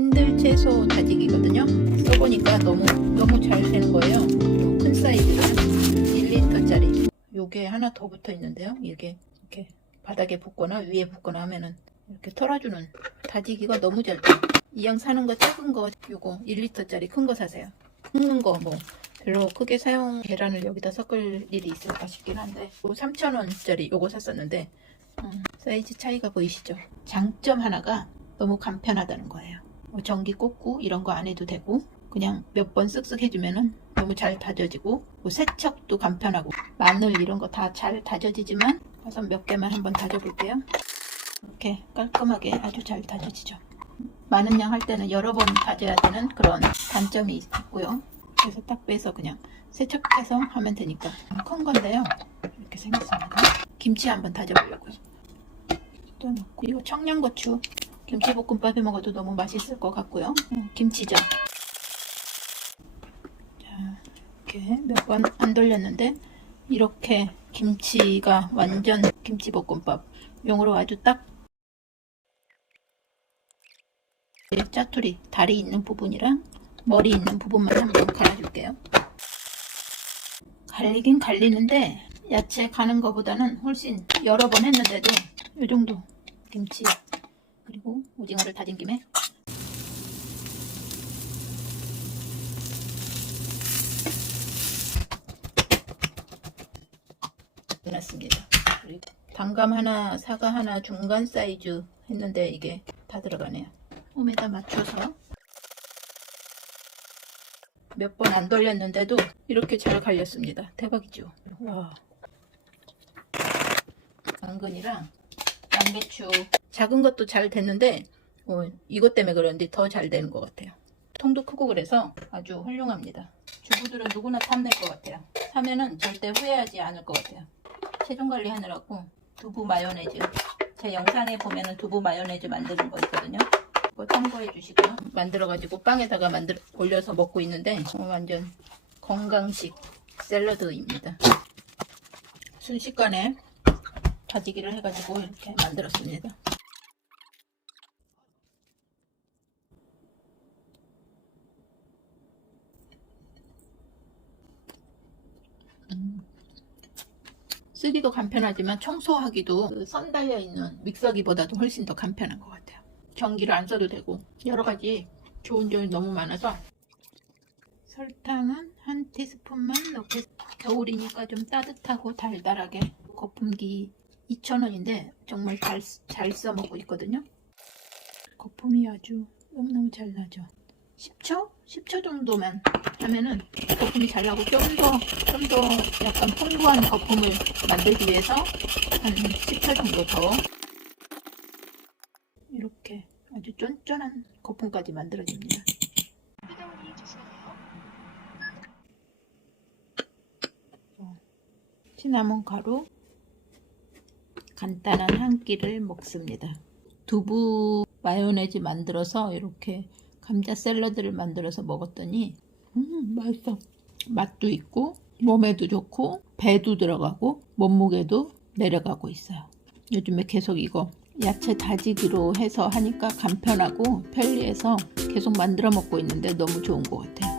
핸들 채소 다지기거든요. 써보니까 너무 너무 잘 되는 거예요. 요 큰 사이즈가 1리터짜리. 요게 하나 더 붙어 있는데요. 이게 이렇게 바닥에 붙거나 위에 붙거나 하면은 이렇게 털어주는 다지기가 너무 잘 돼. 이왕 사는 거 작은 거 요거 1리터짜리 큰 거 사세요. 굽는 거 뭐 별로 크게 사용 계란을 여기다 섞을 일이 있을까 싶긴 한데 3,000원짜리 요거 샀었는데 음, 사이즈 차이가 보이시죠? 장점 하나가 너무 간편하다는 거예요. 뭐 전기 꽂고 이런 거 안 해도 되고 그냥 몇 번 쓱쓱 해주면은 너무 잘 다져지고 뭐 세척도 간편하고 마늘 이런 거 다 잘 다져지지만 가서 몇 개만 한번 다져볼게요. 이렇게 깔끔하게 아주 잘 다져지죠. 많은 양 할 때는 여러 번 다져야 되는 그런 단점이 있고요. 그래서 딱 빼서 그냥 세척해서 하면 되니까 큰 건데요. 이렇게 생겼습니다. 김치 한번 다져보려고요. 또 넣고 이거 청양고추 김치볶음밥에 먹어도 너무 맛있을 것 같고요. 음, 김치전. 자, 이렇게 몇 번 안 돌렸는데 이렇게 김치가 완전 김치볶음밥 용으로 아주 딱이 짜투리 다리 있는 부분이랑 머리 있는 부분만 한번 갈아줄게요. 갈리긴 갈리는데 야채 가는 것보다는 훨씬 여러 번 했는데도 이 정도 김치 그리고 오징어를 다진 김에 넣었습니다. 단감 하나, 사과 하나 중간 사이즈 했는데 이게 다 들어가네요. 홈에다 맞춰서 몇 번 안 돌렸는데도 이렇게 잘 갈렸습니다. 대박이죠. 와. 당근이랑 양배추 작은 것도 잘 됐는데 어, 이것 때문에 그런지 더 잘 되는 것 같아요. 통도 크고 그래서 아주 훌륭합니다. 주부들은 누구나 탐낼 것 같아요. 사면은 절대 후회하지 않을 것 같아요. 체중 관리하느라고 두부 마요네즈 제 영상에 보면은 두부 마요네즈 만드는 거 있거든요. 그거 참고해 주시고요. 만들어가지고 빵에다가 만들 올려서 먹고 있는데 어, 완전 건강식 샐러드입니다. 순식간에 다지기를 해가지고 이렇게 만들었습니다. 음. 쓰기도 간편하지만 청소하기도 그 선 달려 있는 믹서기보다도 훨씬 더 간편한 것 같아요. 전기를 안 써도 되고 여러 가지 좋은 점이 너무 많아서 설탕은 한 티스푼만 넣고 겨울이니까 좀 따뜻하고 달달하게 거품기 2,000원인데 정말 잘, 잘 써먹고 있거든요. 거품이 아주 너무너무 잘 나죠. 10초? 10초 정도만 하면은 거품이 잘 나고 좀 더, 좀 더 약간 풍부한 거품을 만들기 위해서 한 10초 정도 더 이렇게 아주 쫀쫀한 거품까지 만들어집니다. 시나몬 가루 간단한 한 끼를 먹습니다. 두부 마요네즈 만들어서 이렇게 감자 샐러드를 만들어서 먹었더니 음 맛있어. 맛도 있고 몸에도 좋고 배도 들어가고 몸무게도 내려가고 있어요. 요즘에 계속 이거 야채 다지기로 해서 하니까 간편하고 편리해서 계속 만들어 먹고 있는데 너무 좋은 것 같아요.